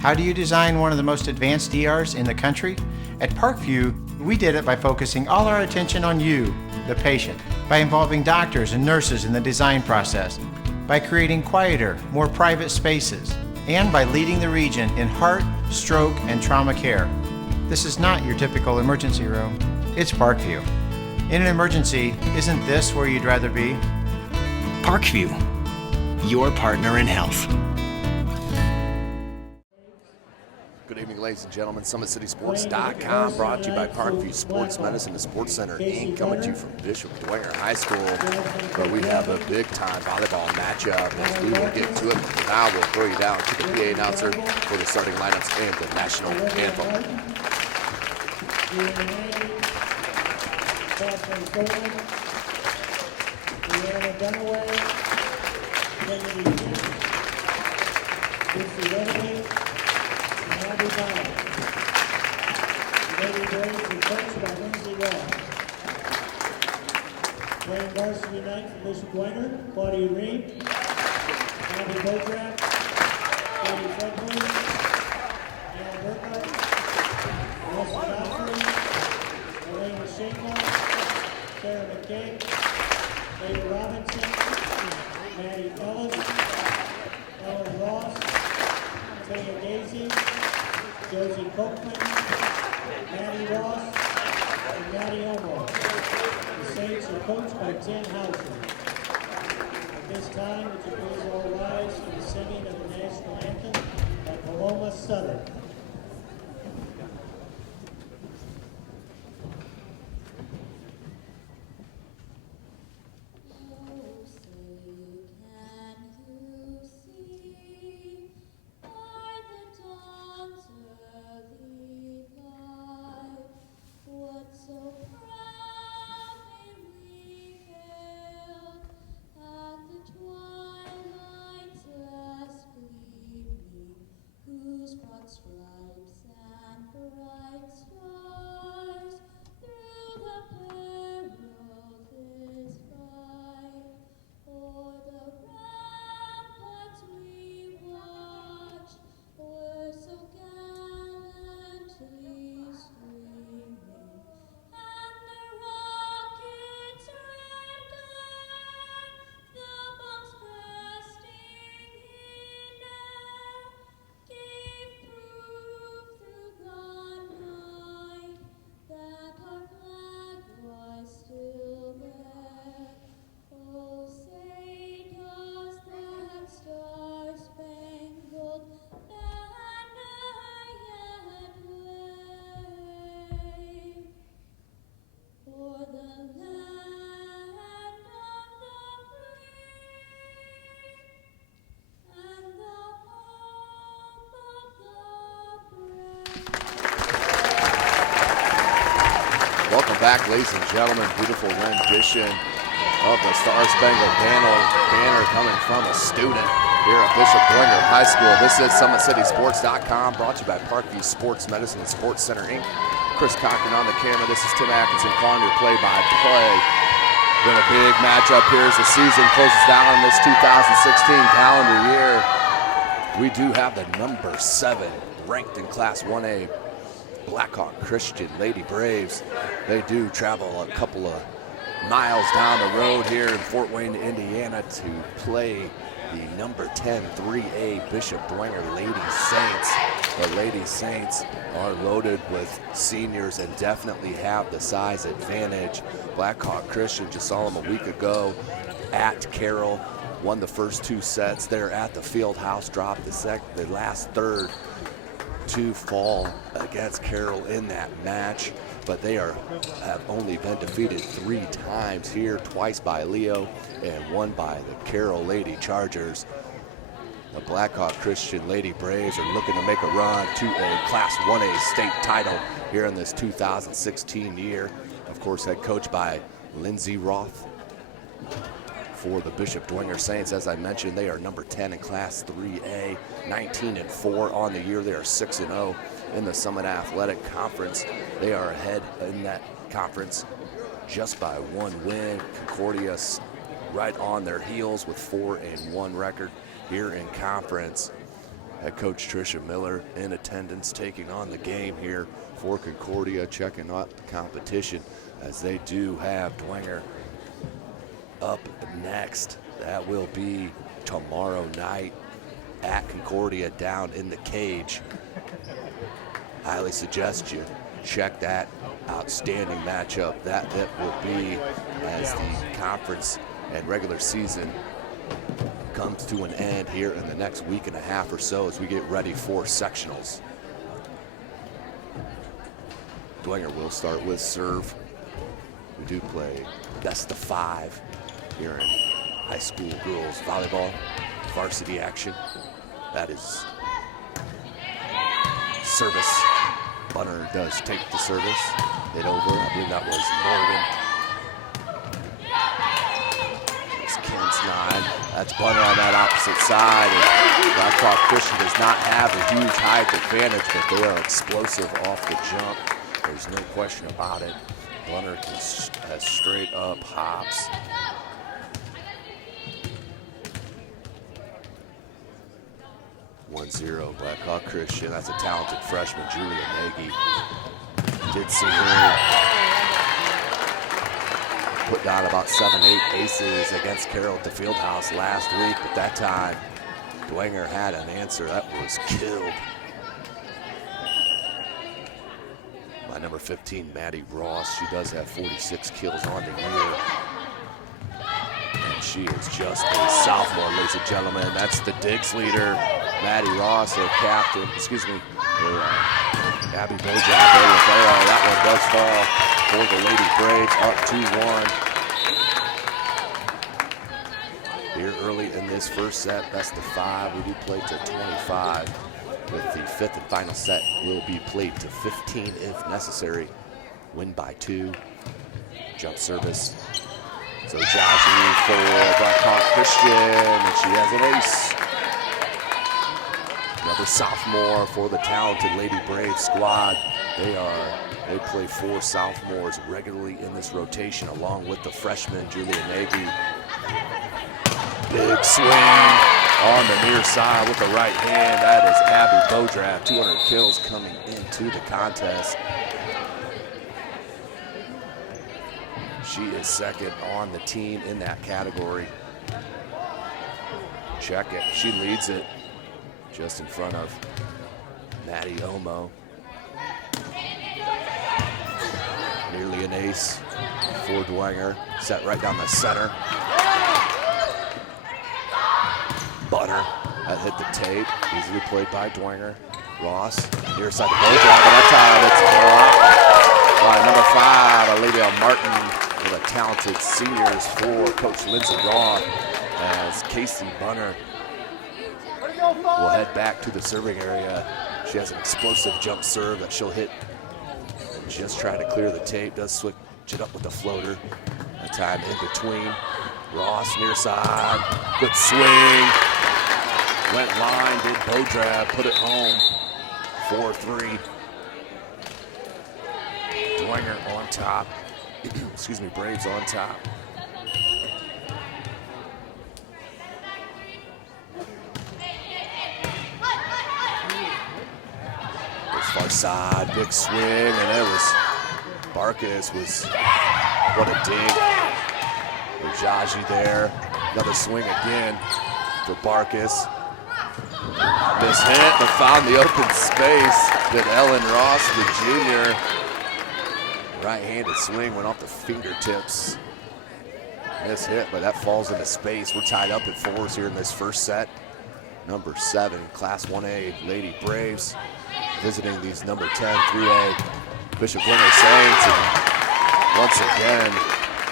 How do you design one of the most advanced ERs in the country? At Parkview, we did it by focusing all our attention on you, the patient, by involving doctors and nurses in the design process, by creating quieter, more private spaces, and by leading the region in heart, stroke, and trauma care. This is not your typical emergency room. It's Parkview. In an emergency, isn't this where you'd rather be? Parkview, your partner in health. Good evening, ladies and gentlemen. SummitCitySports.com brought to you by Parkview Sports Medicine and Sports Center, Inc. Coming to you from Bishop Dwenger High School, where we have a big-time volleyball matchup. As we will get to it, now we'll throw you down to the PA announcer for the starting lineups and the national anthem. Playing varsity tonight for Bishop Dwenger, Claudia Reed, Abby Bodrap, Katie Fredwood, Al Burkhardt, Melissa Godfrey, Elena Shakeoff, Sarah McCabe, Lady Robinson, Maddie Ellis, Ellen Ross, Taya Daisy, Josie Copeland, Maddie Ross, and Maddie Elmore. The Saints are coached by Tim Houser. At this time, would you please all rise for the singing of the national anthem by Paloma Sutter. Welcome back, ladies and gentlemen. Beautiful rendition of the Star Spangled Banner coming from a student here at Bishop Dwenger High School. This is SummitCitySports.com, brought to you by Parkview Sports Medicine and Sports Center, Inc. Chris Cochran on the camera. This is Tim Atkinson calling your play-by-play. Been a big matchup here as the season closes down in this 2016 calendar year. We do have the number 7 ranked in Class 1A Blackhawk Christian Lady Braves. They do travel a couple of miles down the road here in Fort Wayne, Indiana to play the number 10 3A Bishop Dwenger Lady Saints. The Lady Saints are loaded with seniors and definitely have the size advantage. Blackhawk Christian, just saw them a week ago at Carroll, won the first 2 sets there at the field house, dropped the last third to fall against Carroll in that match, but they have only been defeated 3 times here, twice by Leo and 1 by the Carroll Lady Chargers. The Blackhawk Christian Lady Braves are looking to make a run to a Class 1A state title here in this 2016 year. Of course, head coached by Lindsey Roth. For the Bishop Dwenger Saints, as I mentioned, they are number 10 in Class 3A, 19-4 on the year. They are 6-0 in the Summit Athletic Conference. They are ahead in that conference just by 1 win. Concordia right on their heels with 4-1 record here in conference. Head coach Tricia Miller in attendance, taking on the game here for Concordia, checking out the competition as they do have Dwenger up next. That will be tomorrow night at Concordia down in the cage. Highly suggest you check that outstanding matchup. That will be as the conference and regular season comes to an end here in the next week and a half or so as we get ready for sectionals. Dwenger will start with serve. We do play best of 5 here in high school girls volleyball, varsity action. That is service. Bunner does take the service. Hit over, I believe that was Morgan. It's Kent's 9. That's Bunner on that opposite side. And Blackhawk Christian does not have a huge height advantage, but they are explosive off the jump. There's no question about it. Bunner has straight up hops. (1-0) Blackhawk Christian. That's a talented freshman, Julia Nagy. Did see her put down about 7-8 aces against Carroll at the Fieldhouse last week, but that time Dwenger had an answer that was killed by number 15, Maddie Ross. She does have 46 kills on the year. And she is just a sophomore, ladies and gentlemen. That's the Diggs leader, Maddie Ross, their captain, Abby Bojan there with arrow. That one does fall for the Lady Braves, up 2-1. Here early in this first set, best of 5. We do play to 25. With the 5th and final set will be played to 15 if necessary. Win by 2. Jump service. So Jaji for Blackhawk Christian, and she has an ace. Another sophomore for the talented Lady Brave squad. They play 4 sophomores regularly in this rotation, along with the freshman Julia Nagy. Big swing on the near side with the right hand. That is Abby Bodraft. 200 kills coming into the contest. She is second on the team in that category. Check it. She leads it just in front of Maddie Omo. Nearly an ace for Dwenger. Set right down the center. Bunner, that hit the tape. Easily played by Dwenger. Ross, near side to Bojan, but that time it's blocked by number 5, Olivia Martin, with the talented seniors for Coach Lindsay Roth, as Casey Bunner will head back to the serving area. She has an explosive jump serve that she'll hit. Just trying to clear the tape, does switch it up with the floater. That time in between. Ross near side, good swing. Went line, did Bodrab, put it home. 4-3. Dwenger on top. Excuse me, Braves on top. Far side, big swing, and it was Barkas was, what a dig. Rajaji there, another swing again for Barkas. This hit, but found the open space. Did Ellen Ross, the junior. Right-handed swing went off the fingertips. This hit, but that falls into space. We're tied up at 4s here in this first set. Number 7, Class 1A Lady Braves, visiting these number 10 3A Bishop Winter Saints. And once again,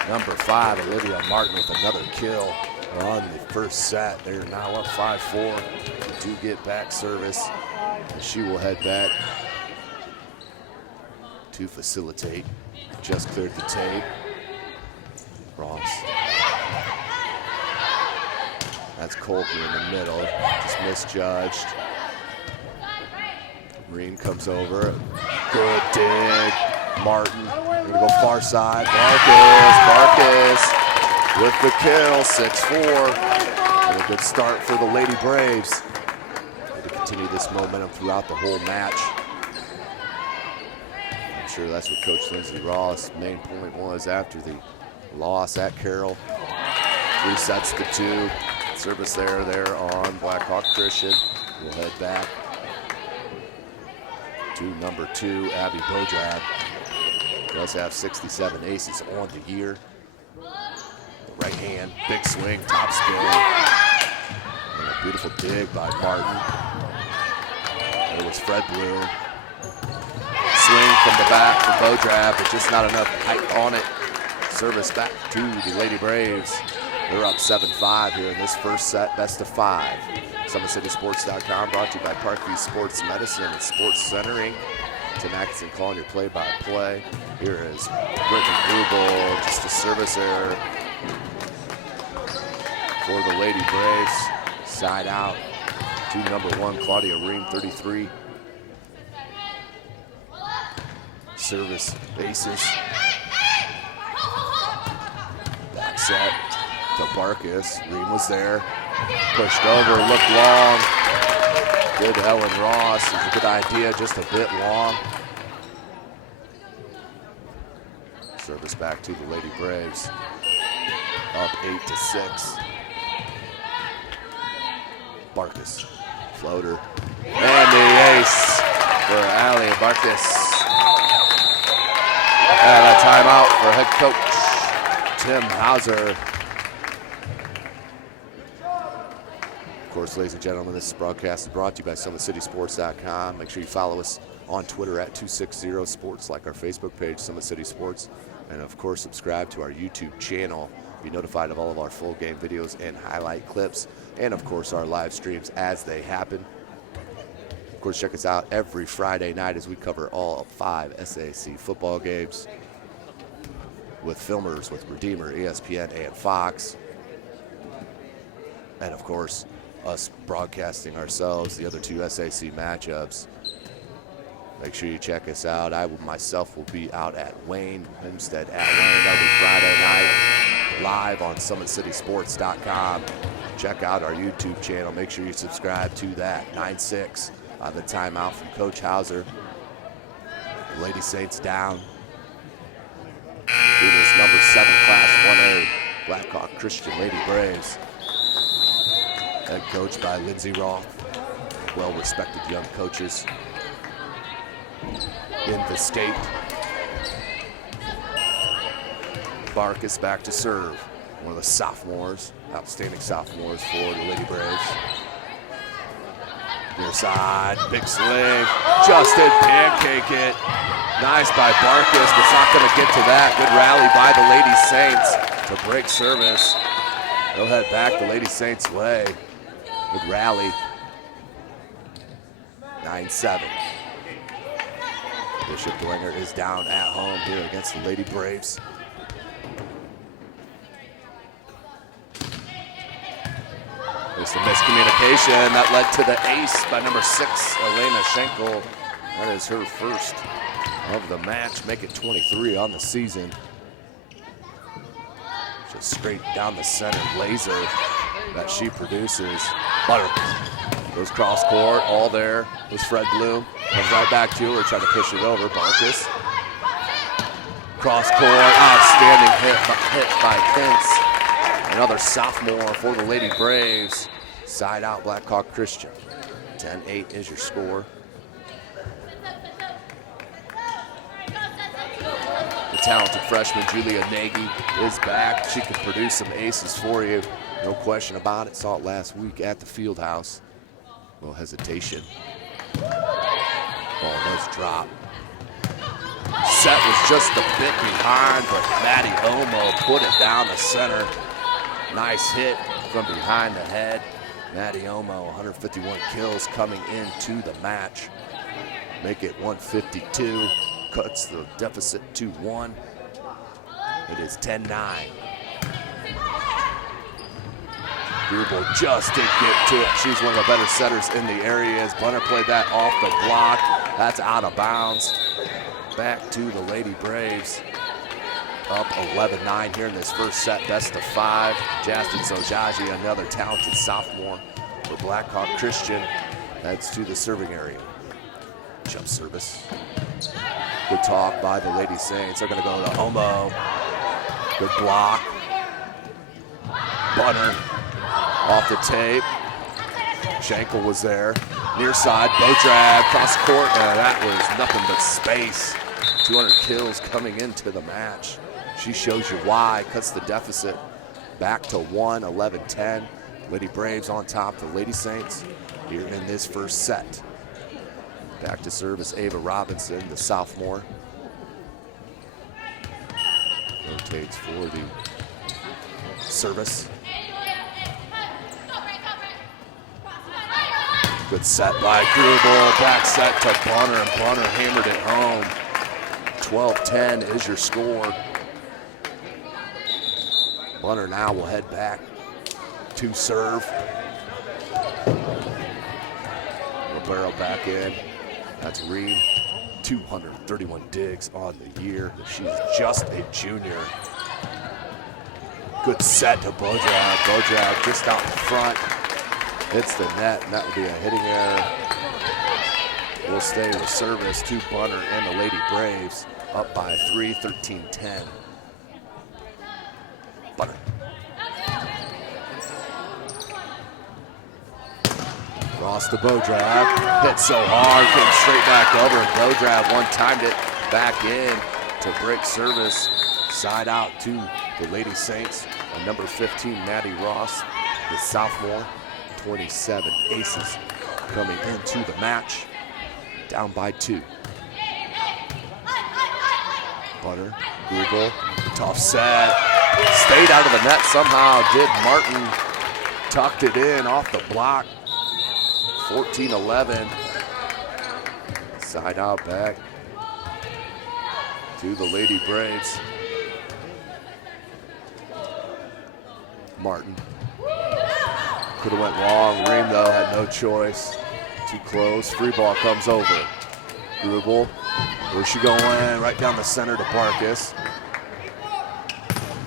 number 5, Olivia Martin, with another kill on the first set. They're now up 5-4. They do get back service, and she will head back to facilitate. Just cleared the tape. Ross. That's Colker in the middle, just misjudged. Green comes over, good dig. Martin, gonna go far side. Barkas with the kill, 6-4. And a good start for the Lady Braves. They continue this momentum throughout the whole match. I'm sure that's what Coach Lindsey Ross' main point was after the loss at Carroll. 3 sets to 2. Service there on Blackhawk Christian. We'll head back to number 2, Abby Bodrab. Does have 67 aces on the year. Right hand, big swing, top spin. And a beautiful dig by Martin. There was Fred Bloom. Swing from the back from Bodrab, but just not enough height on it. Service back to the Lady Braves. They're up 7-5 here in this first set, best of 5. SummitCitySports.com brought to you by Parkview Sports Medicine and Sports Center Inc. Tim Atkinson calling your play-by-play. Here is Brittany Grubel, just a service error for the Lady Braves. Side out to number 1, Claudia Ream, 33. Service aces. Back set to Barkus. Ream was there. Pushed over, looked long. Good Ellen Ross. It's a good idea, just a bit long. Service back to the Lady Braves. Up 8-6. Barkus. Floater. And the ace for Ali Barkus. And a timeout for head coach Tim Hauser. Of course, ladies and gentlemen, this broadcast is brought to you by SummitCitySports.com. Make sure you follow us on Twitter at 260sports, like our Facebook page, Summit City Sports. And of course, subscribe to our YouTube channel. Be notified of all of our full game videos and highlight clips. And of course, our live streams as they happen. Of course, check us out every Friday night as we cover all 5 SAC football games with filmers with Redeemer, ESPN, and Fox. And of course, us broadcasting ourselves, the other 2 SAC matchups. Make sure you check us out. I myself will be out at Wayne, Hempstead at Wayne every Friday night, live on SummitCitySports.com. Check out our YouTube channel. Make sure you subscribe to that. 9-6 on the timeout from Coach Hauser. Lady Saints down to this number 7 Class 1A Blackhawk Christian Lady Braves. Head coached by Lindsey Roth. Well-respected young coaches in the state. Barkus back to serve. One of the sophomores, outstanding sophomores for the Lady Braves. Near side, big swing. Justin pancake it. Nice by Barkus, but it's not going to get to that. Good rally by the Lady Saints to break service. They'll head back the Lady Saints' way. Good rally. 9-7. Bishop Dwenger is down at home here against the Lady Braves. There's some miscommunication that led to the ace by number 6, Elena Schenkel. That is her first of the match, make it 23 on the season. Just straight down the center laser that she produces. Butter goes cross court, all there was Fred Bloom. Comes right back to her, trying to push it over. Barkus. Cross court, outstanding hit by Pence. Another sophomore for the Lady Braves. Side out Blackhawk Christian. 10-8 is your score. The talented freshman Julia Nagy is back. She can produce some aces for you. No question about it. Saw it last week at the field house. No hesitation. Ball does drop. Set was just a bit behind, but Maddie Omo put it down the center. Nice hit from behind the head. Maddie Omo, 151 kills coming into the match. Make it 152. Cuts the deficit to 1. It is 10-9. Grubel just didn't get to it. She's one of the better setters in the area. As Bunner played that off the block. That's out of bounds. Back to the Lady Braves. Up 11-9 here in this first set, best of 5. Jasmine Zojaji, another talented sophomore for Blackhawk Christian. heads to the serving area. Jump service. Good talk by the Lady Saints. They're going to go to Homo. Good block. Bunner off the tape. Schenkel was there. Near side, Bodrab, cross court. That was nothing but space. 200 kills coming into the match. She shows you why. Cuts the deficit back to 1, 11-10. Lady Braves on top. The Lady Saints here in this first set. Back to serve is Ava Robinson, the sophomore. Rotates for the service. Good set by Grubel, back set to Bunner, and Bunner hammered it home. 12-10 is your score. Bunner now will head back to serve. Libero back in. That's Reed. 231 digs on the year. She's just a junior. Good set to Bodrab. Bodrab just out in front. Hits the net, and that will be a hitting error. We'll stay with service to Bunner and the Lady Braves. Up by 3, 13-10. Bunner. Ross to Bodrab. Hit so hard, came straight back over, and Bodrab one-timed it back in to break service. Side out to the Lady Saints. And number 15, Maddie Ross, the sophomore. 27 aces coming into the match. Down by 2. Bunner, Grubel, tough set. Stayed out of the net somehow, did Martin. Tucked it in off the block. 14-11. Side out back to the Lady Braves. Martin. Could have went long. Ream, though, had no choice. Too close. Free ball comes over. Grubel. Where's she going? Right down the center to Barkus.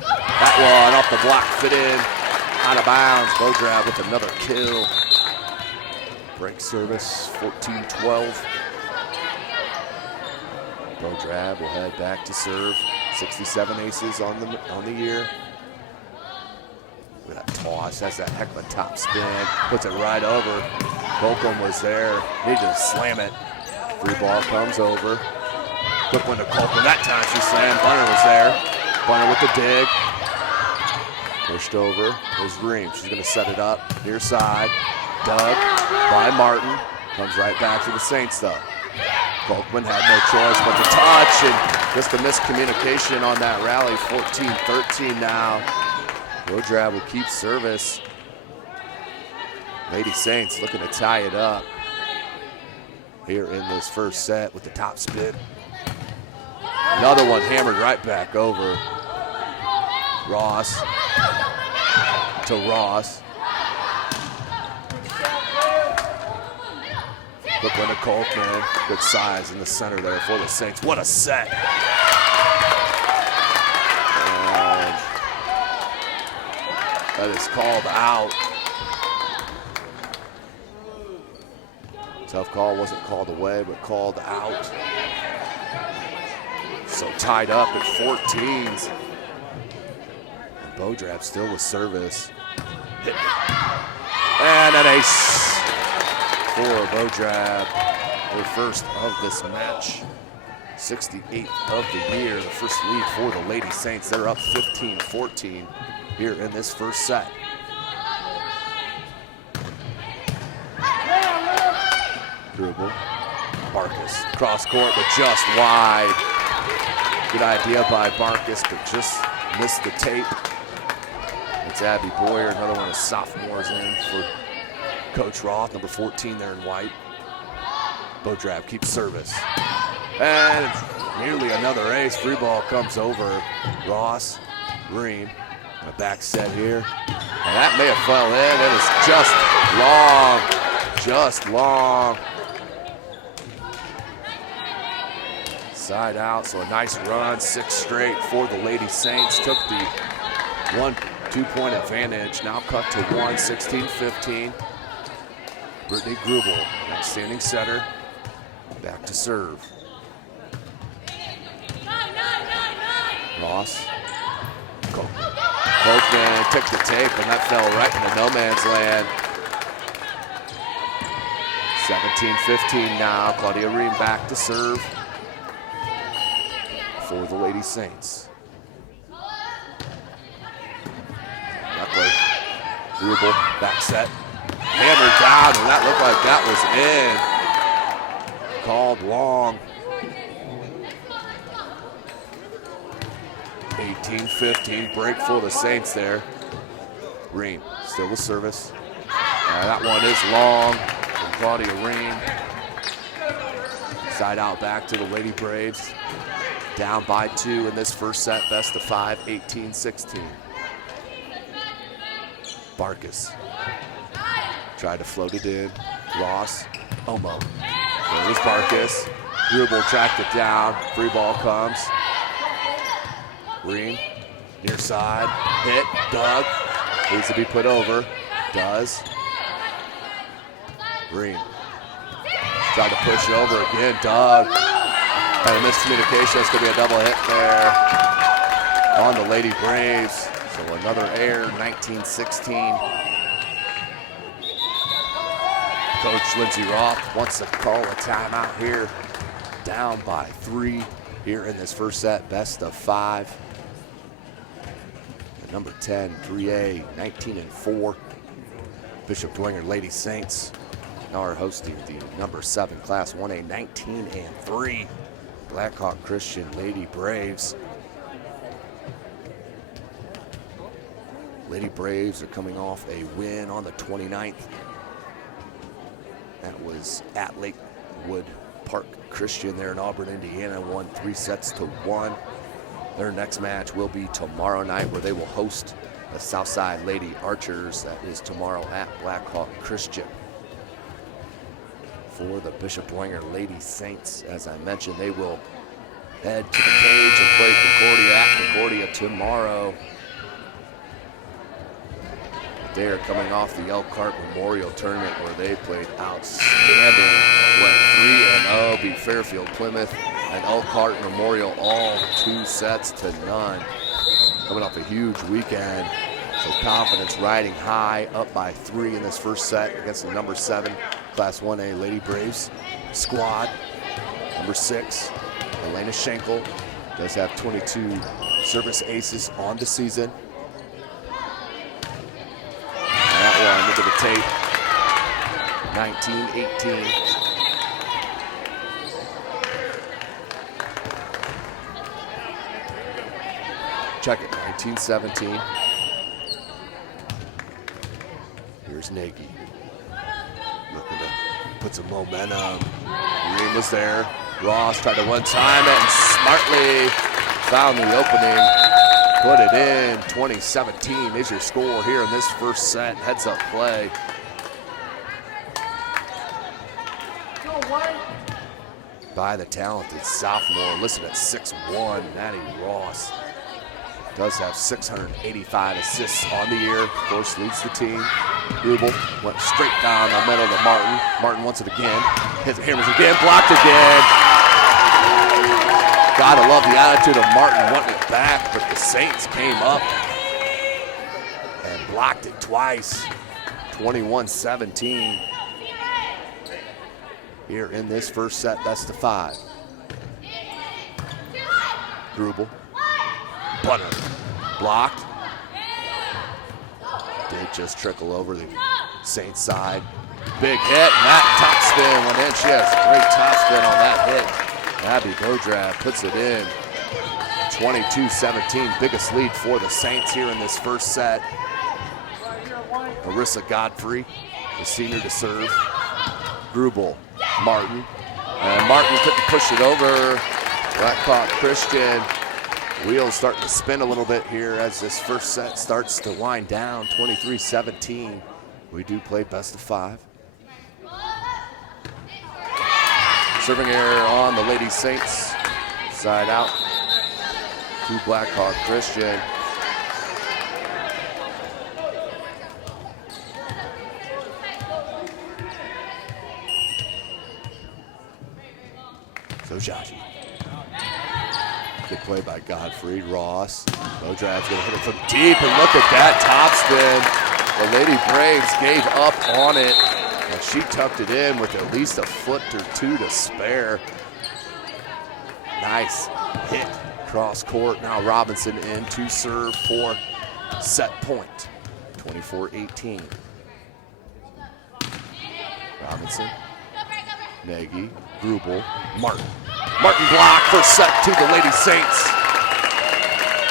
That one off the block, fit in. Out of bounds. Bodrab with another kill. Break service, 14-12. Bodrab will head back to serve. 67 aces on the year. Look at that toss, has that heck of a top spin, puts it right over. Holcomb was there, needed to slam it. Free ball comes over. Quick one to Holcomb, that time she slammed, Bunner was there. Bunner with the dig. Pushed over, is Ream, she's gonna set it up, near side. Dug by Martin, comes right back to the Saints though. Volkman had no choice but to touch, and just a miscommunication on that rally, 14-13 now. Bodrab will keep service. Lady Saints looking to tie it up here in this first set with the top spin. Another one hammered right back over. Ross to Ross. Quick one to Coltman. Good size in the center there for the Saints. What a set. That is called out. Tough call, wasn't called away, but called out. So tied up at 14s. And Bodrab still with service. Hit. And an ace for Bodrab. Their first of this match. 68th of the year. The first lead for the Lady Saints. They're up 15-14. Here in this first set. Grubel, Barkus, cross court, but just wide. Good idea by Barkus, but just missed the tape. It's Abby Boyer, another one of sophomores in for Coach Roth, number 14 there in white. Bodrab keeps service. And nearly another ace. Free ball comes over. Ross, Green. A back set here, and that may have fell in. It is just long. Side out, so a nice run, 6 straight for the Lady Saints. Took the 1-2 point advantage, now cut to 1, 16-15. Brittany Grubel, outstanding setter, back to serve. Ross. Colton took the tape, and that fell right into no man's land. 17-15 now. Claudia Ream back to serve for the Lady Saints. Buckley, Grubel, back set. Hammered down, and that looked like that was in. Called long. 18-15, break for the Saints there. Ream still with service. That one is long from Claudia Ream. Side out back to the Lady Braves. Down by 2 in this first set, best of 5, 18-16. Barkas tried to float it in. Ross, Omo. There's Barkas. Grubel tracked it down. Free ball comes. Ream, near side, hit, dug. Needs to be put over. Does. Ream. Tried to push it over again. Doug. And a miscommunication. It's going to be a double hit there on the Lady Braves. So another error, 19-16. Coach Lindsey Roth wants to call a timeout here. Down by 3 here in this first set, best of 5. And number 10, 3A, 19-4. Bishop Dwenger Lady Saints now are hosting the number 7 Class 1A, 19-3. Blackhawk Christian Lady Braves. Lady Braves are coming off a win on the 29th. That was at Lakewood Park Christian there in Auburn, Indiana, won 3-1. Their next match will be tomorrow night, where they will host the Southside Lady Archers. That is tomorrow at Blackhawk Christian. For the Bishop Dwenger Lady Saints, as I mentioned, they will head to the cage and play Concordia at Concordia tomorrow. They are coming off the Elkhart Memorial Tournament, where they played outstanding. Went 3-0, beat Fairfield, Plymouth, and Elkhart Memorial all 2-0. Coming off a huge weekend, so confidence riding high, up by 3 in this first set against the number 7 Class 1A Lady Braves squad. Number 6, Elena Schenkel, does have 22 service aces on the season. Into the tape, 19-18. Check it, 19-17. Here's Nagy. Looking to put some momentum. Ream was there. Ross tried to one-time it and smartly found the opening. Put it in. 20-17 is your score here in this first set. Heads up play. By the talented sophomore, listed at 6'1", Maddie Ross. Does have 685 assists on the year. Of course, leads the team. Grubel went straight down the middle to Martin. Martin wants it again. Hits it, hammers again, blocked again. Gotta love the attitude of Martin wanting it back, but the Saints came up and blocked it twice. 21-17 here in this first set, best of 5. Grubel, Bunner, blocked. Did just trickle over the Saints side. Big hit, Matt topspin went in. She has a great topspin on that hit. Abby Bodrab puts it in. 22-17, biggest lead for the Saints here in this first set. Marissa Godfrey, the senior, to serve. Grubel, Martin, and Martin couldn't push it over. Blackhawk Christian, wheels starting to spin a little bit here as this first set starts to wind down. 23-17, we do play best of 5. Serving error on the Lady Saints. Side out to Blackhawk Christian. Kojaji. Good play by Godfrey. Ross. Bodrav's going to hit it from deep, and look at that top spin. The Lady Braves gave up on it, and she tucked it in with at least a foot or two to spare. Nice hit cross court. Now Robinson in to serve for set point. 24-18. Robinson, Nagy, Grubel, Martin. Martin block for set to the Lady Saints.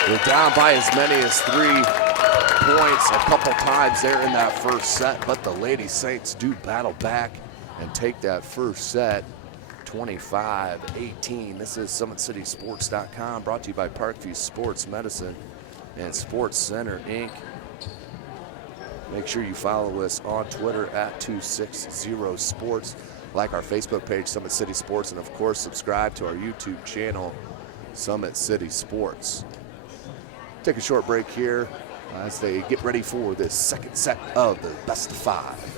They're down by as many as 3 points a couple times there in that first set, but the Lady Saints do battle back and take that first set. 25-18. This is SummitCitySports.com, brought to you by Parkview Sports Medicine and Sports Center, Inc. Make sure you follow us on Twitter at 260sports. Like our Facebook page, Summit City Sports, and of course, subscribe to our YouTube channel, Summit City Sports. Take a short break here as they get ready for this second set of the best of 5.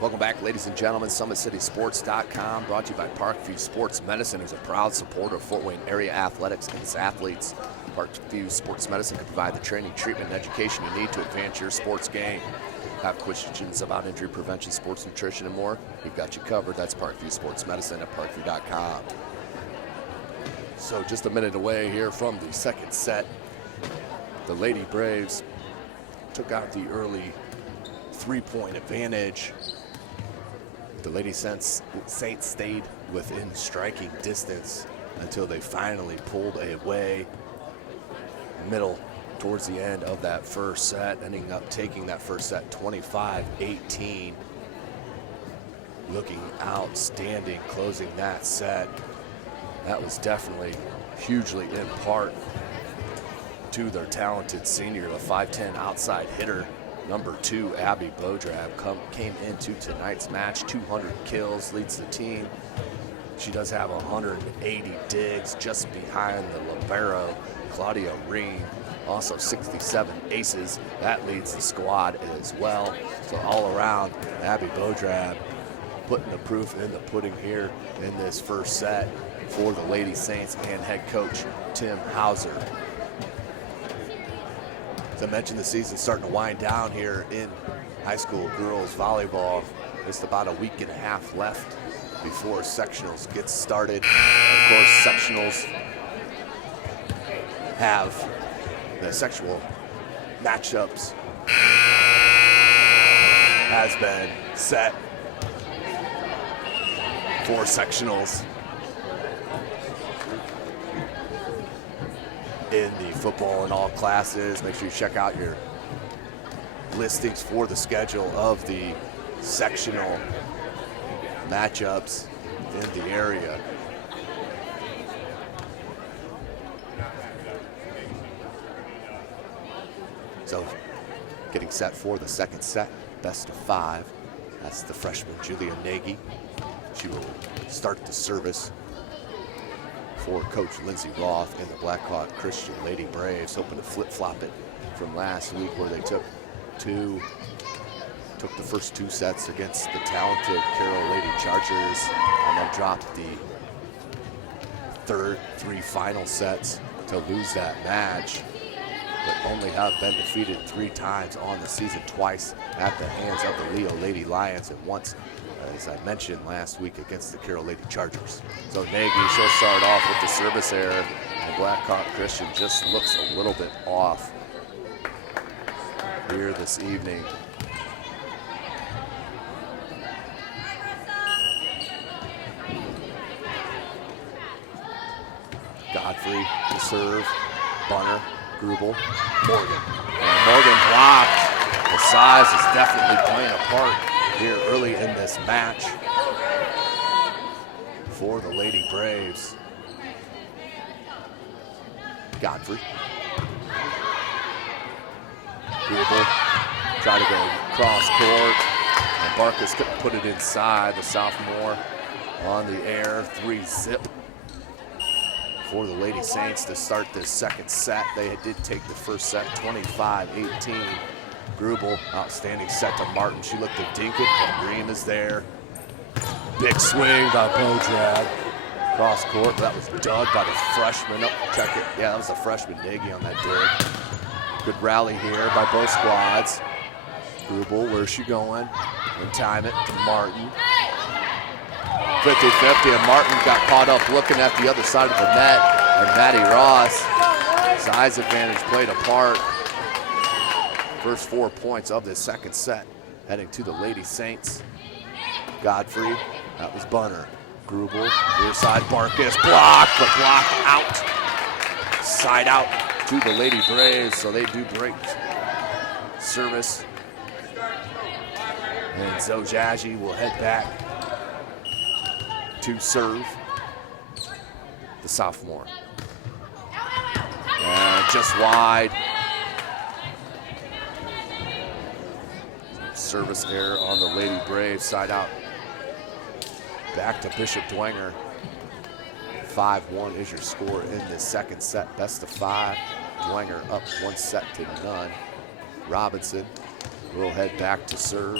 Welcome back, ladies and gentlemen. SummitCitySports.com, brought to you by Parkview Sports Medicine, who's a proud supporter of Fort Wayne area athletics and its athletes. Parkview Sports Medicine can provide the training, treatment, and education you need to advance your sports game. Have questions about injury prevention, sports nutrition, and more? We've got you covered. That's Parkview Sports Medicine at parkview.com. So just a minute away here from the second set. The Lady Braves took out the early 3-point advantage. The Lady Saints stayed within striking distance until they finally pulled away middle towards the end of that first set, ending up taking that first set 25-18. Looking outstanding closing that set. That was definitely hugely in part to their talented senior, the 5'10" outside hitter. Number 2, Abby Bodrab, came into tonight's match, 200 kills, leads the team. She does have 180 digs just behind the libero, Claudia Reen. Also 67 aces, that leads the squad as well. So all around, Abby Bodrab putting the proof in the pudding here in this first set for the Lady Saints and head coach Tim Hauser. As I mentioned, the season's starting to wind down here in high school girls volleyball. Just about a week and a half left before sectionals get started. Of course, sectionals have the sexual matchups has been set for sectionals in the football and all classes. Make sure you check out your listings for the schedule of the sectional matchups in the area. So getting set for the second set, best of 5. That's the freshman Julia Nagy. She will start the service for Coach Lindsey Roth and the Blackhawk Christian Lady Braves, hoping to flip-flop it from last week where they took the first 2 sets against the talented Carroll Lady Chargers and then dropped the third 3 final sets to lose that match, but only have been defeated 3 times on the season, twice at the hands of the Leo Lady Lions and once, as I mentioned last week, against the Carroll Lady Chargers. So Nagy, she'll start off with the service error, and Blackhawk Christian just looks a little bit off here this evening. Godfrey to serve. Bunner, Grubel, Morgan. And Morgan blocked. The size is definitely playing a part here early in this match for the Lady Braves. Godfrey. Grubel try to go cross court, and Barkas couldn't put it inside. The sophomore on the air, 3-zip for the Lady Saints to start this second set. They did take the first set 25-18. Grubel, outstanding set to Martin. She looked to dink it, but Green is there. Big swing by Bodrag. Cross court, that was dug by the freshman. Oh, check it. Yeah, that was the freshman Nagy on that dig. Good rally here by both squads. Grubel, where's she going? And time it to Martin. 50-50, and Martin got caught up looking at the other side of the net, and Maddie Ross, size advantage played a part. First 4 points of this second set, heading to the Lady Saints. Godfrey, that was Bunner. Grubel, near side, Barkas, blocked, but blocked out. Side out to the Lady Braves, so they do break service. And Zojaji will head back to serve the sophomore. And just wide. Service error on the Lady Braves, side out. Back to Bishop Dwenger. 5-1 is your score in this second set, best of 5. Dwenger up 1-0. Robinson will head back to serve.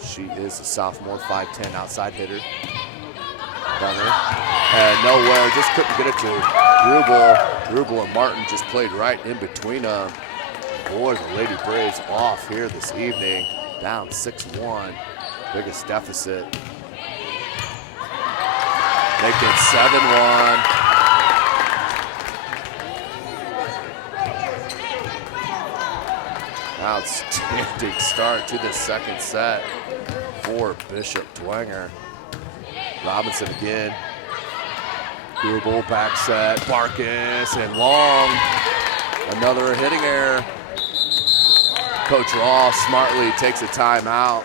She is a sophomore, 5'10", outside hitter. Bunner, and nowhere, just couldn't get it to Grubel. Grubel and Martin just played right in between them. Boy, the Lady Braves off here this evening, down 6-1, biggest deficit. Make it 7-1. Outstanding start to the second set for Bishop Dwenger. Robinson again. Grubel, back set, Barkas, and long. Another hitting error. Coach Ross smartly takes a timeout.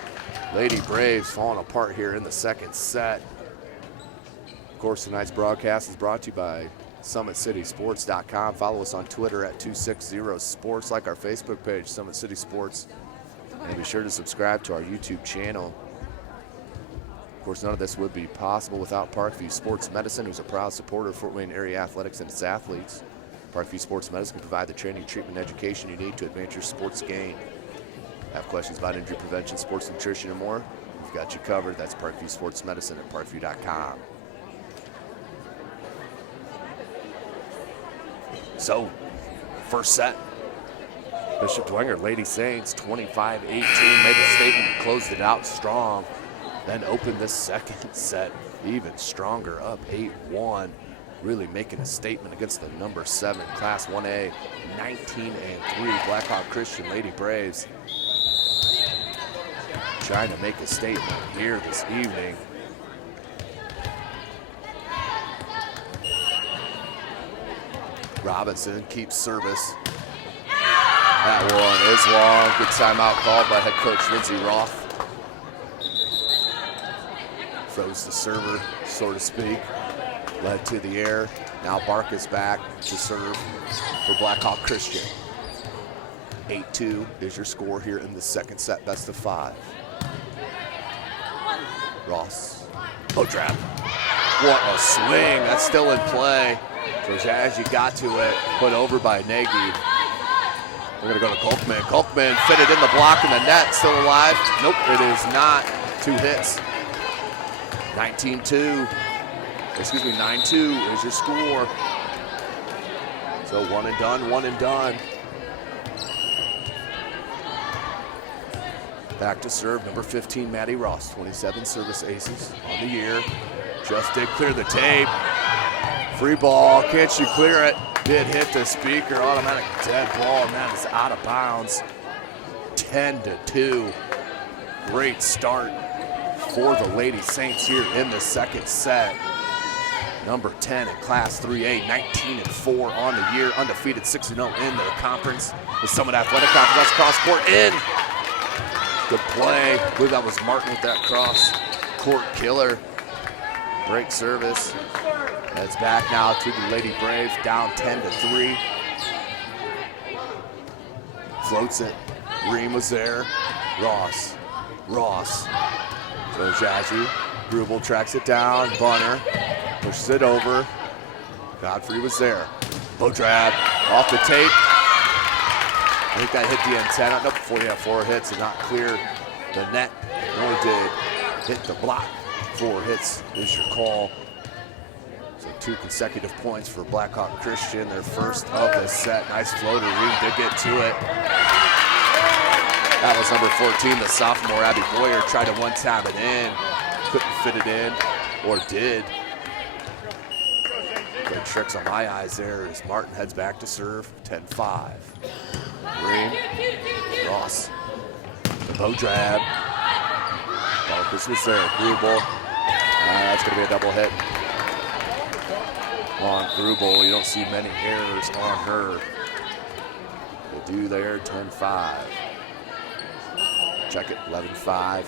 Lady Braves falling apart here in the second set. Of course, tonight's broadcast is brought to you by SummitCitySports.com. Follow us on Twitter at 260sports. Like our Facebook page, Summit City Sports. And be sure to subscribe to our YouTube channel. Of course, none of this would be possible without Parkview Sports Medicine, who's a proud supporter of Fort Wayne area athletics and its athletes. Parkview Sports Medicine can provide the training, treatment, and education you need to advance your sports game. Have questions about injury prevention, sports nutrition, and more? We've got you covered. That's Parkview Sports Medicine at parkview.com. So, first set, Bishop Dwenger, Lady Saints, 25-18, made a statement and closed it out strong. Then opened this second set even stronger, up 8-1, really making a statement against the number 7 Class 1A, 19-3 Blackhawk Christian Lady Braves. Trying to make a statement here this evening. Robinson keeps service. That one is long. Good timeout called by head coach Lindsey Roth. Froze the server, so to speak. Led to the air. Now Barkas back to serve for Blackhawk Christian. 8-2 is your score here in the second set, best of 5. Ross. Bodrap. What a swing. That's still in play. So as you got to it, put over by Nagy. We're going to go to Kolkman. Kolkman fitted in the block in the net, still alive. Nope, it is not. 2 hits. 9-2 is your score. So one and done. Back to serve, number 15, Maddie Ross, 27 service aces on the year. Just did clear the tape. Free ball, can't you clear it? Did hit the speaker, automatic dead ball, and that is out of bounds. 10-2. Great start for the Lady Saints here in the second set. number 10 in Class 3A, 19-4 on the year, undefeated 6-0 in the conference. The Summit Athletic Conference, that's cross court in. Good play. I believe that was Martin with that cross court killer. Break service. That's back now to the Lady Braves, down 10-3. Floats it. Ream was there. Ross. So Jaji. Grubel tracks it down. Bunner pushes it over. Godfrey was there. Bodrab off the tape. I think that hit the antenna. Nope, 4 hits and not clear the net. It only did hit the block. 4 hits is your call. So 2 consecutive points for Blackhawk Christian, their first of the set. Nice floater. Reed did get to it. That was number 14, the sophomore Abby Boyer. Tried to one-time it in. Couldn't fit it in, or did. Good tricks on my eyes there as Martin heads back to serve. 10-5. Green. Ross. The Bodrab. Marcus was there. Grubel. That's going to be a double hit on Grubel. You don't see many errors on her. They do there. 10-5. Check it. 11-5.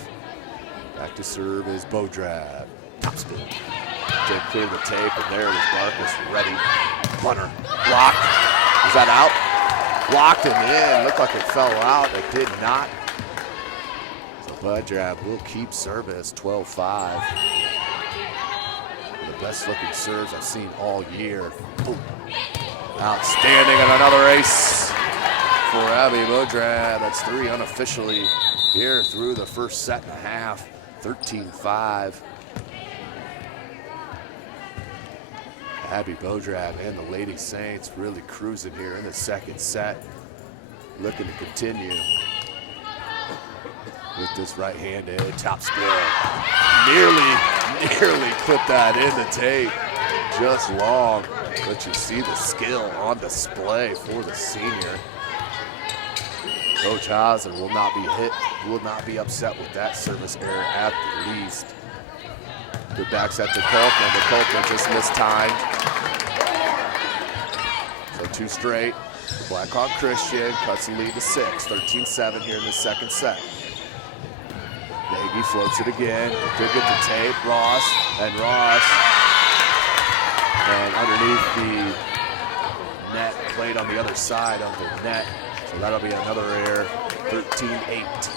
Back to serve is Bodrab. Top spin. Did clear the tape, and there was Marcus ready. Bunner. Blocked. Was that out? Blocked and in. Looked like it fell out. It did not. So Bodrab will keep service. 12-5. The best looking serves I've seen all year. Ooh. Outstanding, and another ace for Abby Bodrab. That's 3 unofficially here through the first set and a half. 13-5. Abby Bodrab and the Lady Saints really cruising here in the second set. Looking to continue with this right-handed top spin. Nearly clipped that in the tape. Just long, but you see the skill on display for the senior. Coach Hauser will not be upset with that service error at the least. Good back set to Colton. The Colton just mistimed. So 2 straight. Blackhawk Christian cuts the lead to 6. 13-7 here in the second set. Nagy floats it again. Did get the tape. Ross. And underneath the net, played on the other side of the net. So that'll be another error. 13-8.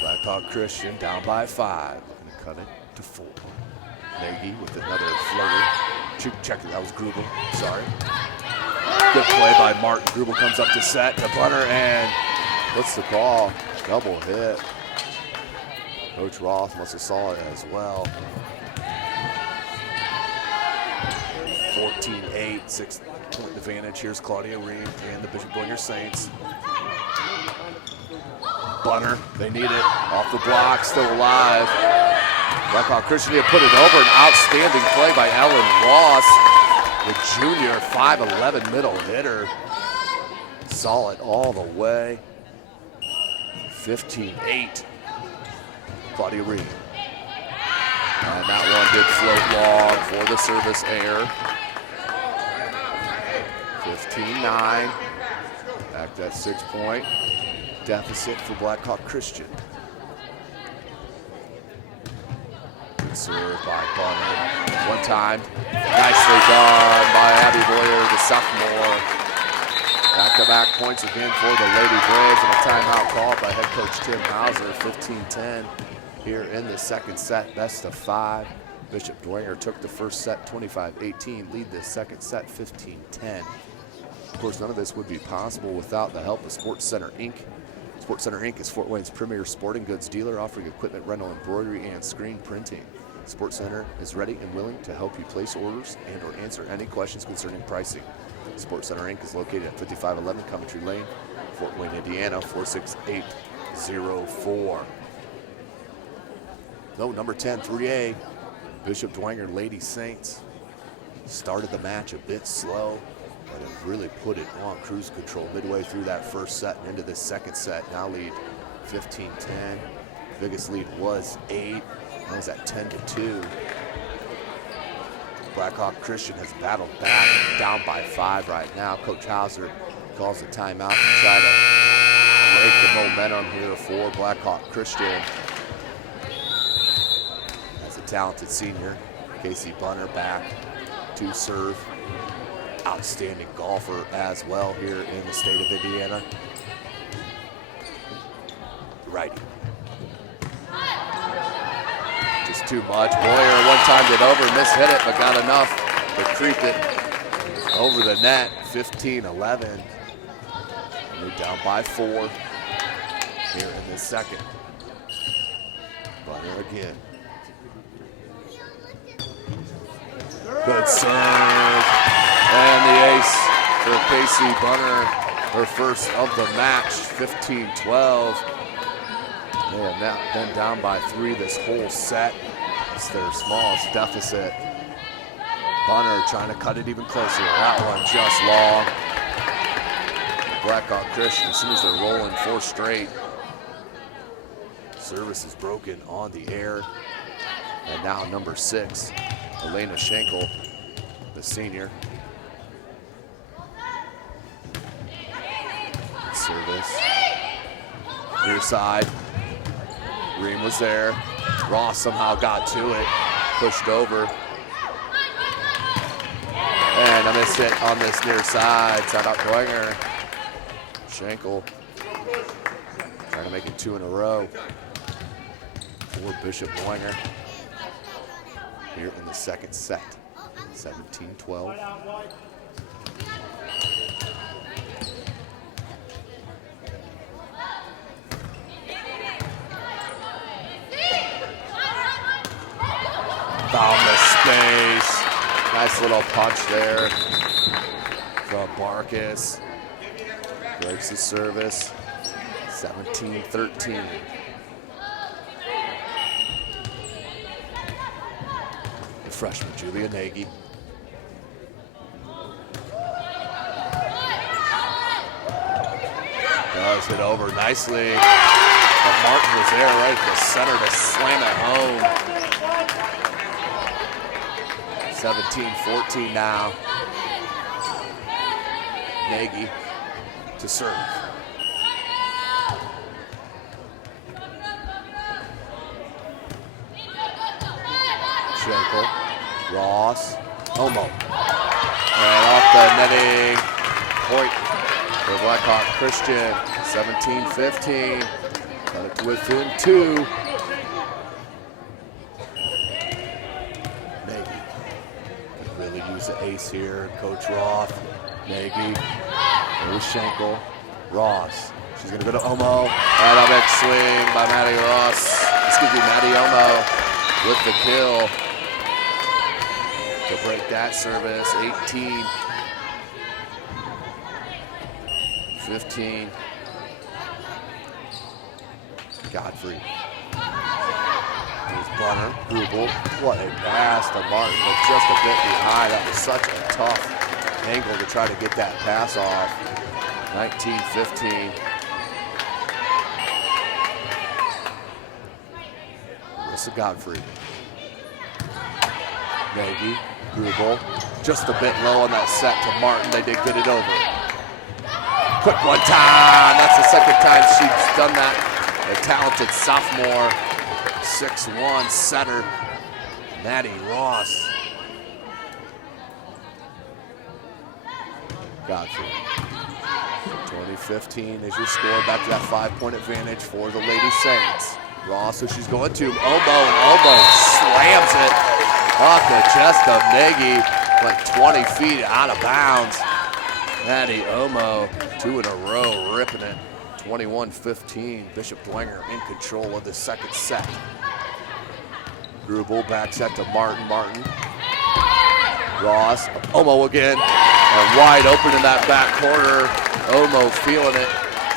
Blackhawk Christian down by 5. Gonna cut it to 4. Nagy with another floater. Check it, that was Grubel. Sorry. Good play by Martin. Grubel comes up to set. To Bunner, and what's the call? Double hit. Coach Roth must have saw it as well. 14-8, 6-point advantage. Here's Claudia Ream and the Bishop Dwenger Saints. Bunner, they need it. Off the block, still alive. Blackhawk Christian had put it over. An outstanding play by Ellen Ross, the junior, 5'11" middle hitter. Solid all the way. 15-8. Claudia Ream. And that one did float long for the service error. 15-9. Back to that 6-point deficit for Blackhawk Christian. Good serve by Bunner. One time. Nicely done by Abby Boyer, the sophomore. Back-to-back points again for the Lady Braves, and a timeout called by head coach Tim Hauser. 15-10 here in the second set. Best of 5. Bishop Dwenger took the first set 25-18, lead the second set 15-10. Of course, none of this would be possible without the help of Sports Center Inc. Sports Center Inc. is Fort Wayne's premier sporting goods dealer, offering equipment rental, embroidery, and screen printing. Sports Center is ready and willing to help you place orders and or answer any questions concerning pricing. Sports Center Inc. is located at 5511 Coventry Lane, Fort Wayne, Indiana, 46804. Number 10, 3A, Bishop Dwenger Lady Saints. Started the match a bit slow, but have really put it on cruise control midway through that first set and into this second set. Now lead 15-10. Biggest lead was 8. Now is at 10-2. Blackhawk Christian has battled back, down by 5 right now. Coach Hauser calls a timeout to try to break the momentum here for Blackhawk Christian. As a talented senior, Casey Bunner back to serve. Outstanding golfer as well here in the state of Indiana. Righty. Just too much. Boyer one timed it over, mishit it, but got enough to creep it over the net. 15-11. They're down by 4 here in the second. Bunner again. Good serve. And the ace for Casey Bunner, her first of the match, 15-12. They have now been down by 3 this whole set. It's their smallest deficit. Bunner trying to cut it even closer. That one just long. Blackhawk Christian, as soon as they're rolling 4 straight. Service is broken on the air. And now number 6, Elena Schenkel, the senior. Service. Near side. Ream was there. Ross somehow got to it. Pushed over. And a miss hit on this near side. Side out Dwenger. Schenkel trying to make it 2 in a row for Bishop Dwenger here in the second set. 17-12. Found the space. Nice little punch there from Barkas. Breaks the service. 17-13. The freshman, Julia Nagy. Does it over nicely. But Martin was there right at the center to slam it home. 17-14 now. Nagy to serve. Schenkel, Ross, Omo. And off the netting, point for Blackhawk Christian. 17-15. Cut it to within 2. The ace here, Coach Roth, Nagy, there's Schenkel, Ross. She's gonna go to Omo, and a big swing by Maddie Omo with the kill to break that service. 18-15. Godfrey. Here's Bunner, Grubel. What a pass to Martin, but just a bit behind. That was such a tough angle to try to get that pass off. 19-15. Marissa Godfrey. Nagy, Grubel. Just a bit low on that set to Martin. They did get it over. Quick one time. That's the second time she's done that. A talented sophomore. 6'1" setter, Maddie Ross. Godfrey. 20-15 is your score. Back to that 5-point advantage for the Lady Saints. Ross, who she's going to. Omo, and Omo slams it off the chest of Nagy. Went 20 feet out of bounds. Maddie Omo, 2 in a row, ripping it. 21-15. Bishop Dwenger in control of the second set. Grubel back set to Martin. Ross, Omo again, and wide open in that back corner. Omo feeling it.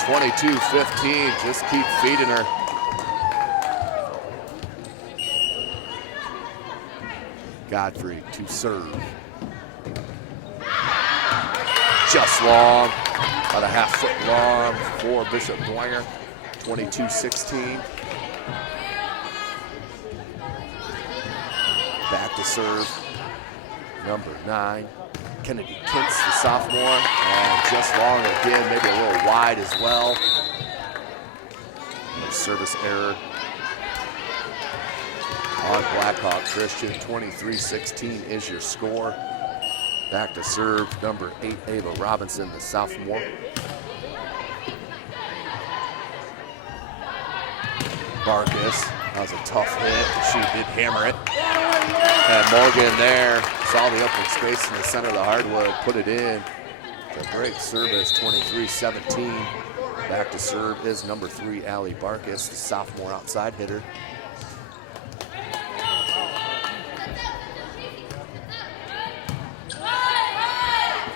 22-15. Just keep feeding her. Godfrey to serve. Just long, about a half foot long for Bishop Dwenger. 22-16. Back to serve. number 9. Kennedy Kintz, the sophomore, and just long again, maybe a little wide as well. No service error on Blackhawk Christian. 23-16 is your score. Back to serve, number 8, Ava Robinson, the sophomore. Barkus, that was a tough hit. She did hammer it. And Morgan there saw the open space in the center of the hardwood, put it in. It's a great service, 23-17. Back to serve is number 3, Allie Barkus, the sophomore outside hitter.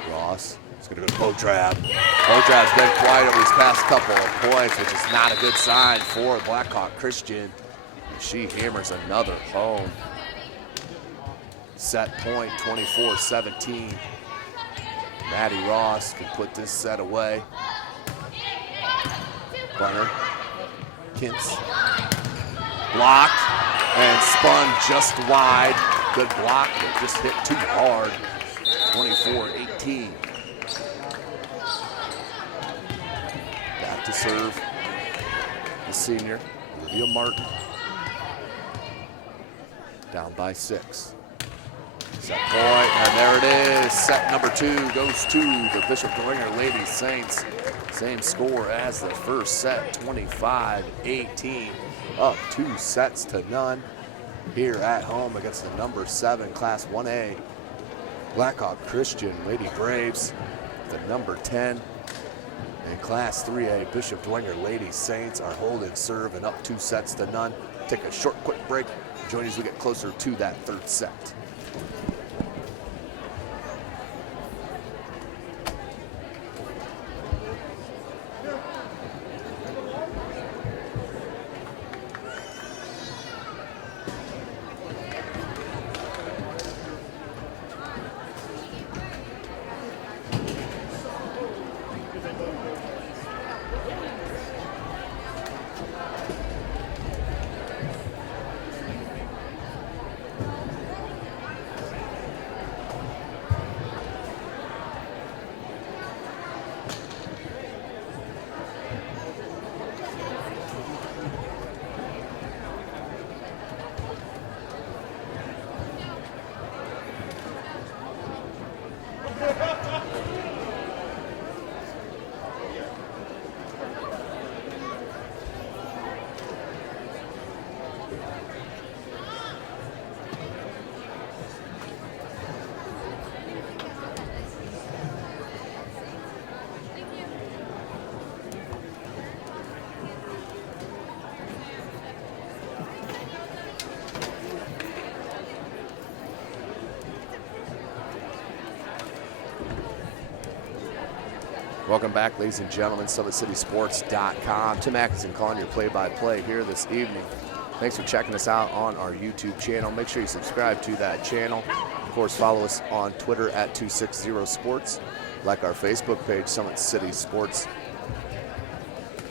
Ross is going to go to Bodrab. Bodrab's been quiet over these past couple of points, which is not a good sign for Blackhawk Christian. She hammers another home. Set point, 24-17. Maddie Ross can put this set away. Bunner, Kintz, blocked and spun just wide. Good block, but just hit too hard. 24-18. Back to serve the senior, Olivia Martin. Down by 6. Set point, and there it is. Set number 2 goes to the Bishop Dwenger Lady Saints. Same score as the first set, 25-18. Up 2 sets to none here at home against the number 7 Class 1A Blackhawk Christian Lady Braves. The number 10 and Class 3A Bishop Dwenger Lady Saints are holding serve and up 2 sets to none. Take a short, quick break. Join as we get closer to that third set. Welcome back, ladies and gentlemen, SummitCitySports.com. Tim Atkinson calling your play-by-play here this evening. Thanks for checking us out on our YouTube channel. Make sure you subscribe to that channel. Of course, follow us on Twitter at 260sports. Like our Facebook page, Summit City Sports.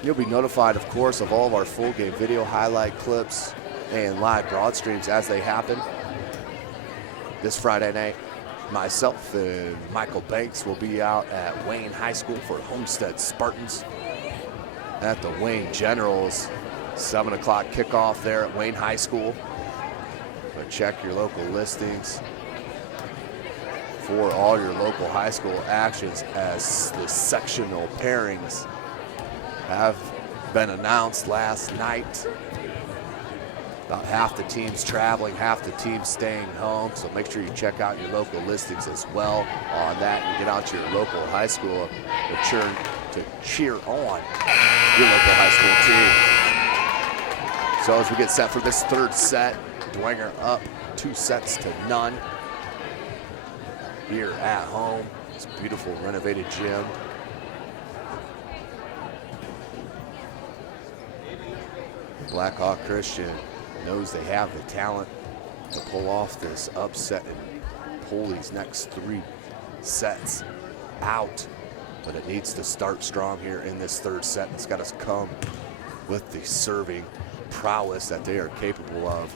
You'll be notified, of course, of all of our full game video highlight clips and live broad streams as they happen. This Friday night, myself and Michael Banks will be out at Wayne High School for Homestead Spartans at the Wayne Generals. 7 o'clock kickoff there at Wayne High School. But check your local listings for all your local high school actions as the sectional pairings have been announced last night. About half the teams traveling, half the teams staying home. So make sure you check out your local listings as well on that. You get out to your local high school to cheer on your local high school team. So as we get set for this third set, Dwenger up 2 sets to none here at home. It's a beautiful renovated gym. Blackhawk Christian knows they have the talent to pull off this upset and pull these next 3 sets out. But it needs to start strong here in this third set. It's got to come with the serving prowess that they are capable of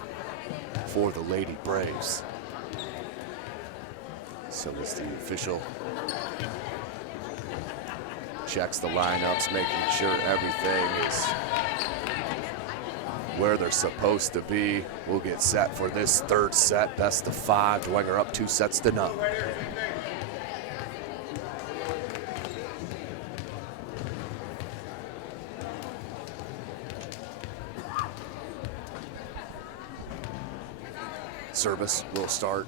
for the Lady Braves. So as the official checks the lineups, making sure everything is where they're supposed to be. We'll get set for this third set, best of 5. Dwenger up 2-0. Service will start.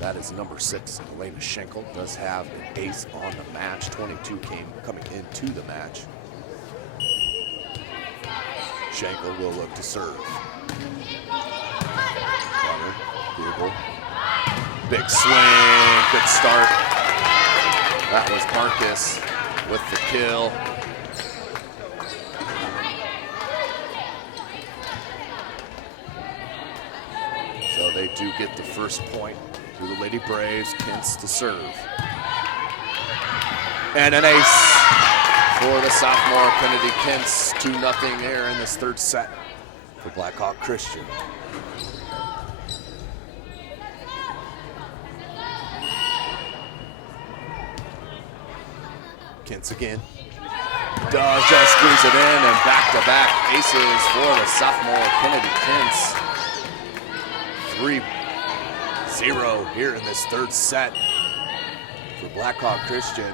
That is number 6, Elena Schenkel. Does have an ace on the match. 22 coming into the match. Schenkel will look to serve. Runner, dribble. Big swing, good start. That was Marcus with the kill. So they do get the first point to the Lady Braves. Kintz to serve. And an ace for the sophomore Kennedy Kintz. 2-0 there in this third set for Blackhawk Christian. Kintz again. Does just squeeze it in, and back-to-back aces for the sophomore Kennedy Kintz. 3-0 here in this third set for Blackhawk Christian.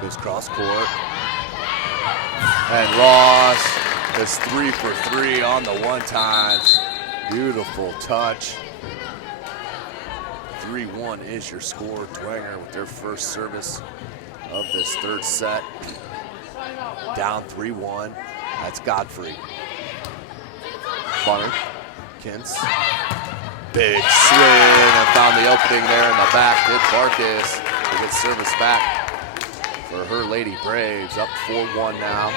Goes cross court. And Ross is 3 for 3 on the one-times. Beautiful touch. 3-1 is your score. Dwenger with their first service of this third set. Down 3-1. That's Godfrey. Bunner. Kintz. Big swing and found the opening there in the back. Did Barkas to get service back for her Lady Braves. Up 4-1 now.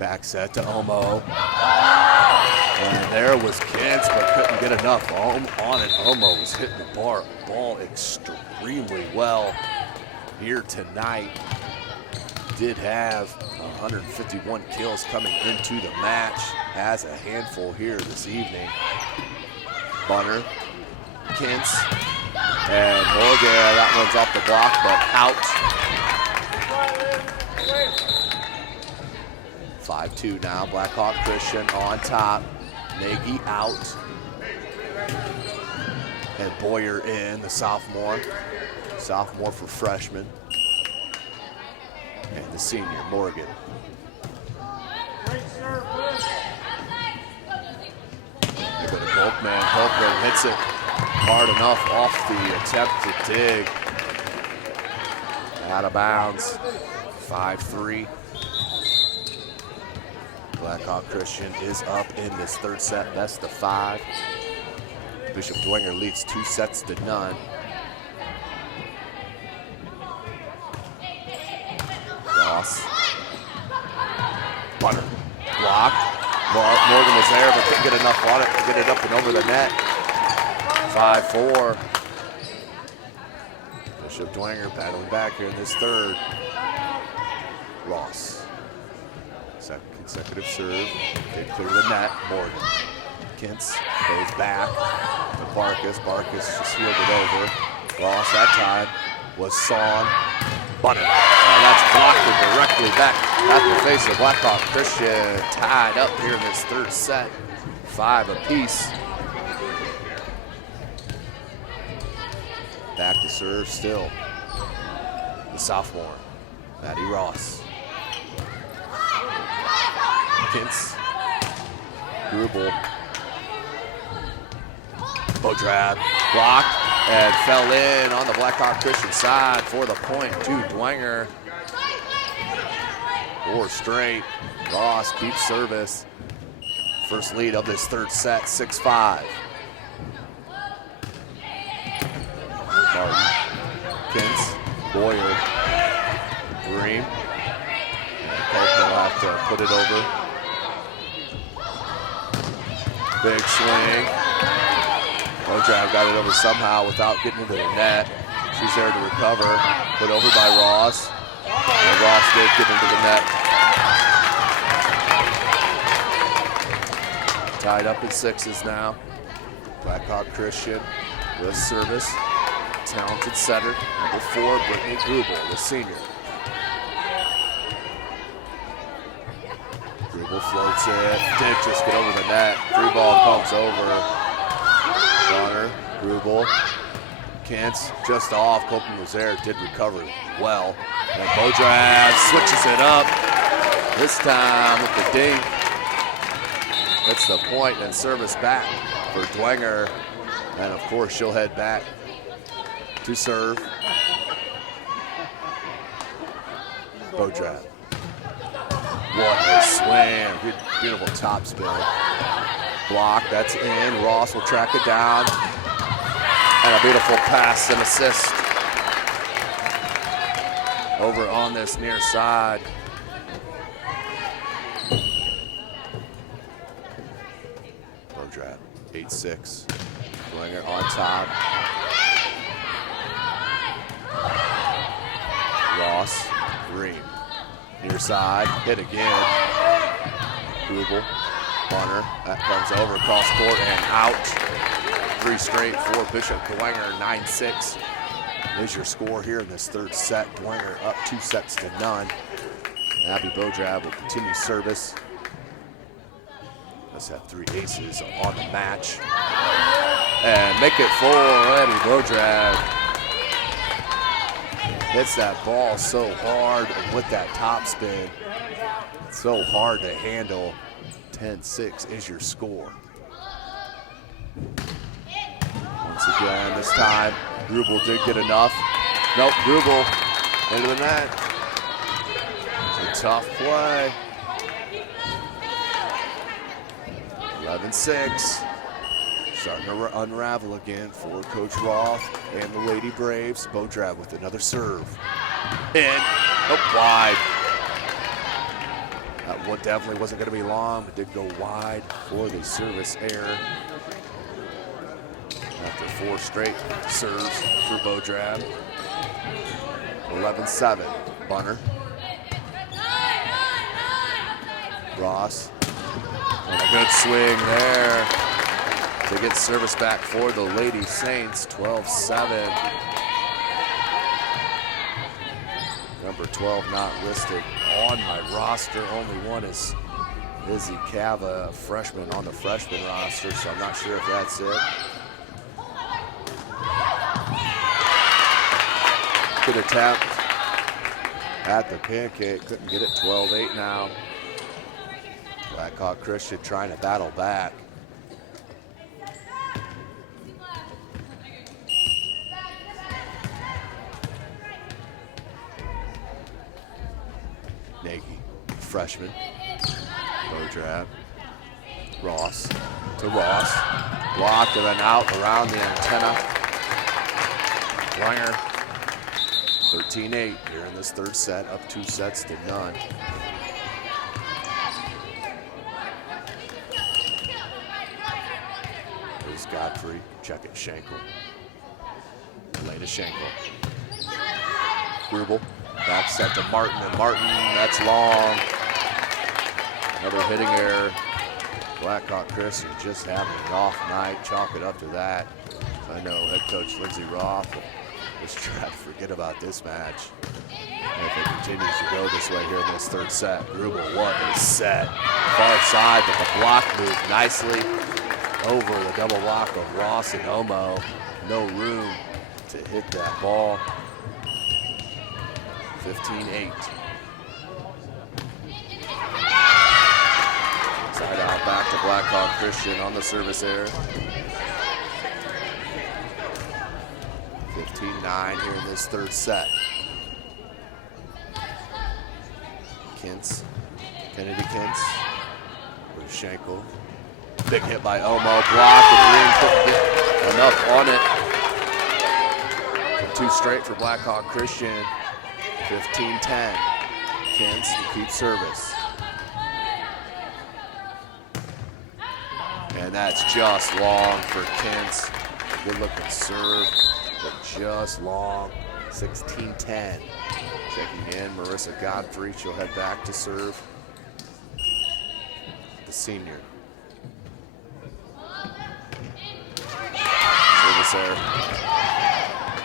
Back set to Omo. And there was Kintz, but couldn't get enough on it. Omo was hitting the ball extremely well here tonight. Did have 151 kills coming into the match. Has a handful here this evening. Bunner, Kintz, and Morgan. That one's off the block, but out. 5-2 now. Blackhawk Christian on top. Nagy out. And Boyer in, the sophomore. Sophomore for freshman. And the senior, Morgan. They go to Volkman. Volkman hits it hard enough off the attempt to dig. Out of bounds. 5-3. Blackhawk Christian is up in this third set, best of 5. Bishop Dwenger leads 2-0. Ross. Bunner. Block. Morgan was there, but couldn't get enough on it to get it up and over the net. 5-4. Bishop Dwenger battling back here in this third. Ross. Second consecutive serve. They clear the net. Morgan. Kintz goes back to Barkas. Barkas just heeled it over. Ross that time was Song. Bunner. And that's blocked directly back at the face of Blackhawk Christian. Tied up here in this third set. 5 apiece. Back to serve still. The sophomore, Maddie Ross. Kintz. Dribble. Bodrab blocked and fell in on the Blackhawk Christian side for the point to Dwenger. 4 straight. Ross keeps service. First lead of this third set, 6-5. Martin. Kintz. Boyer. Bream. Colton will have to put it over. Big swing. Bodrab got it over somehow without getting into the net. She's there to recover, put over by Ross. And Ross did get into the net. Tied up in 6s now. Blackhawk Christian with service. Talented setter, number 4, Brittany Grubel, the senior. Grubel floats it, did just get over the net. Free ball comes over. Bonner, Grubel, Kentz just off. Copeland was there, did recover well. And Bodrav switches it up. This time with the dink. That's the point, and service back for Dwenger. And of course, she'll head back to serve. Bodrav. What a swing. Good, beautiful top spin. Block, that's in. Ross will track it down. And a beautiful pass and assist. Over on this near side. Bodrav, 8-6. Dwenger on top. Ross, Green, near side, hit again. Grubel, Bunner, that comes over across court and out. 3 straight for Bishop Dwenger, 9-6 is your score here in this 3rd set. Dwenger up 2-0. Abby Bodrav will continue service. Let's have 3 aces on the match. And make it 4, Abby Bodrav. Hits that ball so hard, and with that top spin, it's so hard to handle. 10-6 is your score. Once again, this time, Grubel did get enough. Nope, Grubel into the net. It's a tough play. 11-6. Starting to unravel again for Coach Roth and the Lady Braves. Bodrav with another serve. In, oh, wide. That one definitely wasn't going to be long, but did go wide for the service error. After 4 straight serves for Bodrav. 11-7, Bunner. Ross, and a good swing there to get service back for the Lady Saints. 12-7. Number 12 not listed on my roster. Only one is Izzy Cava, a freshman on the freshman roster, so I'm not sure if that's it. Good attempt at the pancake, couldn't get it. 12-8 now. Blackhawk Christian trying to battle back. Nagy, freshman. Bodrav. Ross to Ross. Blocked and then out around the antenna. Dwenger. 13-8 here in this 3rd set, up 2-0. There's Godfrey, check it, Schenkel. Play to Schenkel. Grubel, back set to Martin, and Martin, that's long. Another hitting error. Blackhawk Christian just having an off night, chalk it up to that. I know head coach Lindsey Roth will just try to forget about this match. And if it continues to go this way here in this 3rd set, Grubel, what a set. Far side, but the block moved nicely over the double block of Ross and Omo. No room to hit that ball. 15-8. Side out back to Blackhawk Christian on the service error. 15-9 here in this 3rd set. Kentz, Kennedy Kentz, with Schenkel. Big hit by Omo, blocked, and Green couldn't get enough on it. 2 straight for Blackhawk Christian. 15-10. Kentz will keep service. And that's just long for Kentz. Good looking serve. but just long. 16-10. Checking in, Marissa Godfrey. She'll head back to serve. The senior. Service there.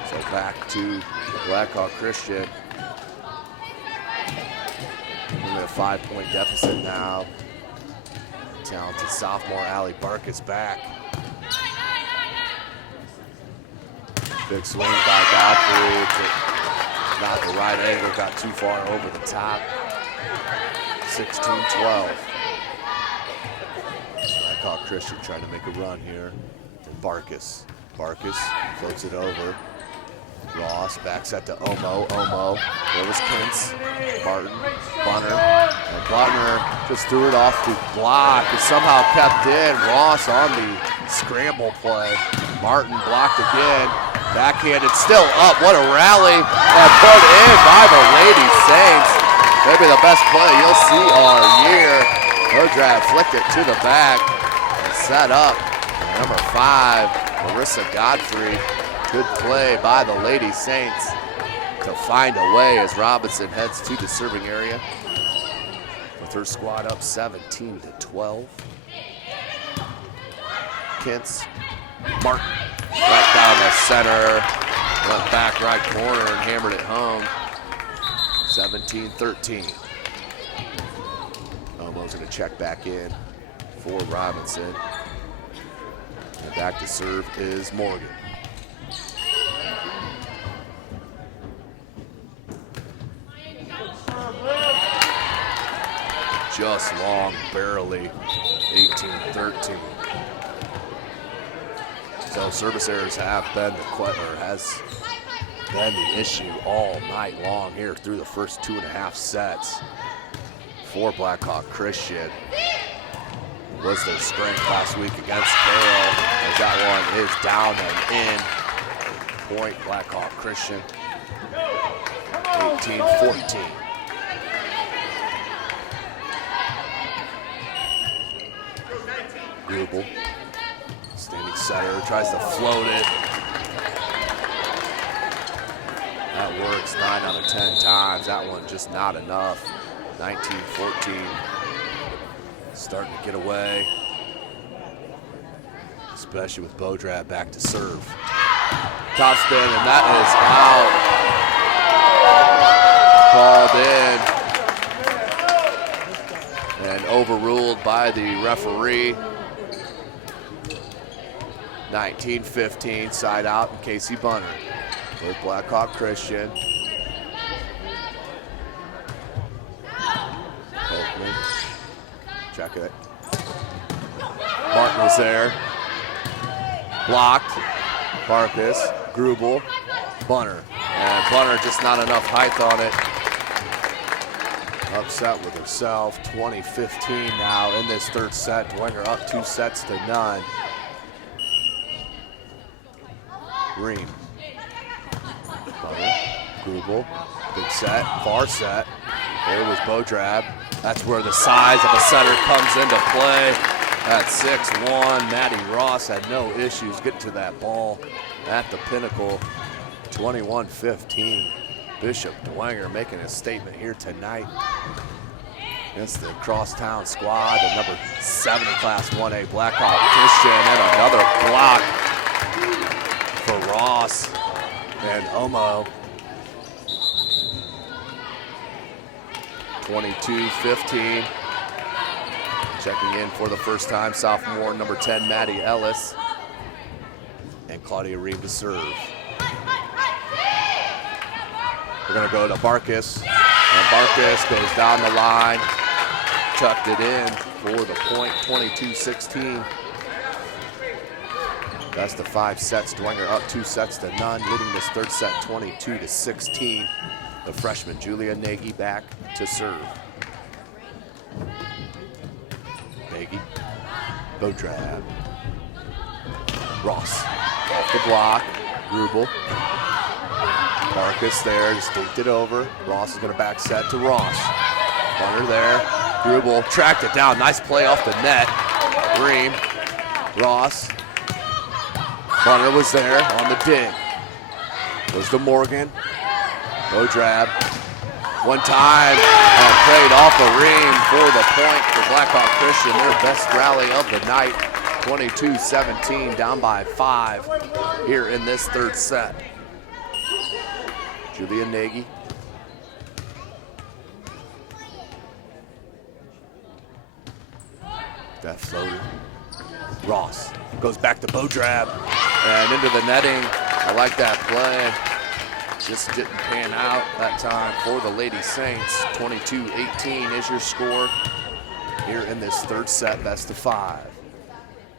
So back to the Blackhawk Christian. Only a 5-point deficit now. Talented sophomore Allie Barkus back. Big swing by Godfrey. Not the right angle, got too far over the top. 16-12. Blackhawk Christian trying to make a run here. And Barkus floats it over. Ross back set to Omo. There was Kintz, Martin, Bunner. And Bunner just threw it off the block and somehow kept in. Ross on the scramble play. Martin blocked again. Backhanded, still up. What a rally. And put in by the Lady Saints. Maybe the best play you'll see all year. Bodrab flicked it to the back and set up. Number 5, Marissa Godfrey. Good play by the Lady Saints to find a way as Robinson heads to the serving area with her squad up 17-12. Kintz, Martin, right down the center, went back right corner and hammered it home. 17-13. Omo's gonna check back in for Robinson. And back to serve is Morgan. Just long, barely, 18-13. So service errors has been the issue all night long here through the first 2.5 sets for Blackhawk Christian. Was their strength last week against Carroll, as that one is down and in. Point Blackhawk Christian, 18-14. Grubel, standing center, tries to float it. That works 9 out of 10 times. That one just not enough. 19-14. Starting to get away, especially with Bodrab back to serve. Top spin, and that is out. Called in and overruled by the referee. 19-15, side out, and Casey Bunner with Blackhawk Christian. Oakman, check it. Martin was there. Blocked. Barkus, Grubel, Bunner. And Bunner just not enough height on it. Upset with herself. 20-15 now in this third set. Dwenger up 2-0. Green. Bunner, Grubel, big set, far set. There was Bodrab. That's where the size of a setter comes into play. At 6'1", Maddie Ross had no issues getting to that ball at the pinnacle. 21-15. Bishop Dwenger making a statement here tonight against the crosstown squad, the number 7 Class 1A Blackhawk Christian, and another block for Ross and Omo. 22-15. Checking in for the first time, sophomore number 10, Maddie Ellis. And Claudia Reed to serve. We're gonna go to Barkus. And Barkus goes down the line. Tucked it in for the point, 22-16. That's the 5 sets. Dwenger up 2-0, leading this third set 22-16. The freshman Julia Nagy back to serve. Nagy, Bodrab, Ross off the block. Grubel, Barkus there, just staked it over. Ross is going to back set to Ross. Bunner there. Grubel tracked it down. Nice play off the net. Ream, Ross. Bunner was there on the dig. Goes to Morgan. Bodrab. One time and played off the ring for the point for Blackhawk Christian. Their best rally of the night. 22-17, down by 5 here in this third set. Julia Nagy. That floater. Ross goes back to Bodrab and into the netting. I like that play. Just didn't pan out that time for the Lady Saints. 22-18 is your score here in this third set, best of 5.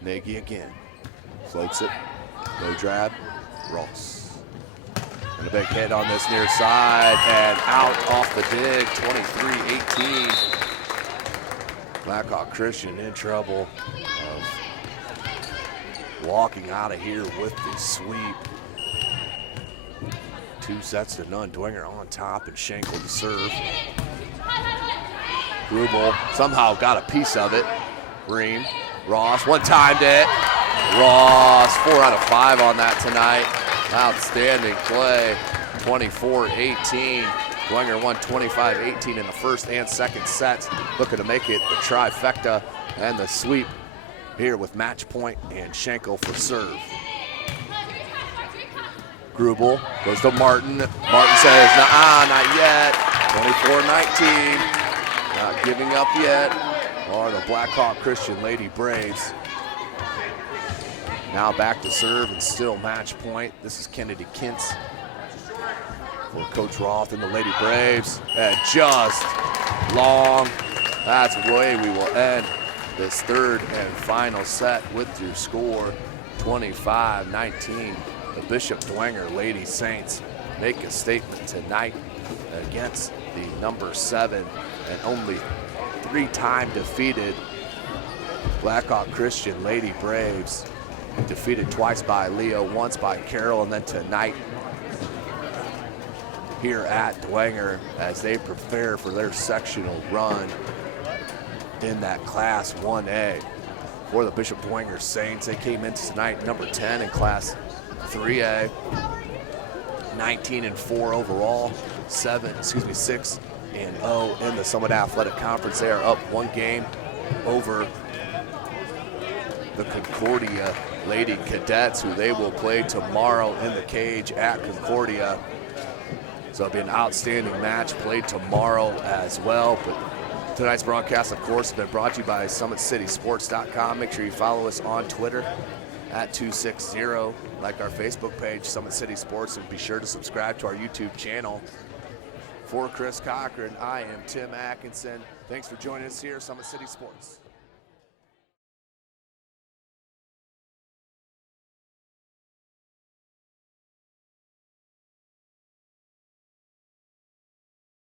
Nagy again, floats it, Bodrab, Ross. And a big hit on this near side and out off the dig, 23-18. Blackhawk Christian in trouble of walking out of here with the sweep. 2-0. Dwenger on top and Schenkel to serve. Grubel somehow got a piece of it. Ream, Ross, one-timed it. Ross, 4 out of 5 on that tonight. Outstanding play, 24-18. Dwenger won 25-18 in the first and second sets. Looking to make it the trifecta and the sweep here with match point and Schenkel for serve. Grubel goes to Martin. Martin says, nah, not yet. 24-19. Not giving up yet. Are the Blackhawk Christian Lady Braves. Now back to serve and still match point. This is Kennedy Kintz for Coach Roth and the Lady Braves. And just long. That's the way we will end this third and final set with your score, 25-19. The Bishop Dwenger Lady Saints make a statement tonight against the number 7 and only 3-time defeated Blackhawk Christian Lady Braves. Defeated twice by Leo, once by Carroll, and then tonight here at Dwenger as they prepare for their sectional run in that Class 1A. For the Bishop Dwenger Saints, they came in tonight number 10 in Class 3A, 19-4 overall, 6-0 in the Summit Athletic Conference. They are up 1 game over the Concordia Lady Cadets, who they will play tomorrow in the cage at Concordia. So it'll be an outstanding match played tomorrow as well. But tonight's broadcast, of course, has been brought to you by SummitCitySports.com. Make sure you follow us on Twitter at 260, like our Facebook page, Summit City Sports, and be sure to subscribe to our YouTube channel. For Chris Cochran, I am Tim Atkinson. Thanks for joining us here, Summit City Sports.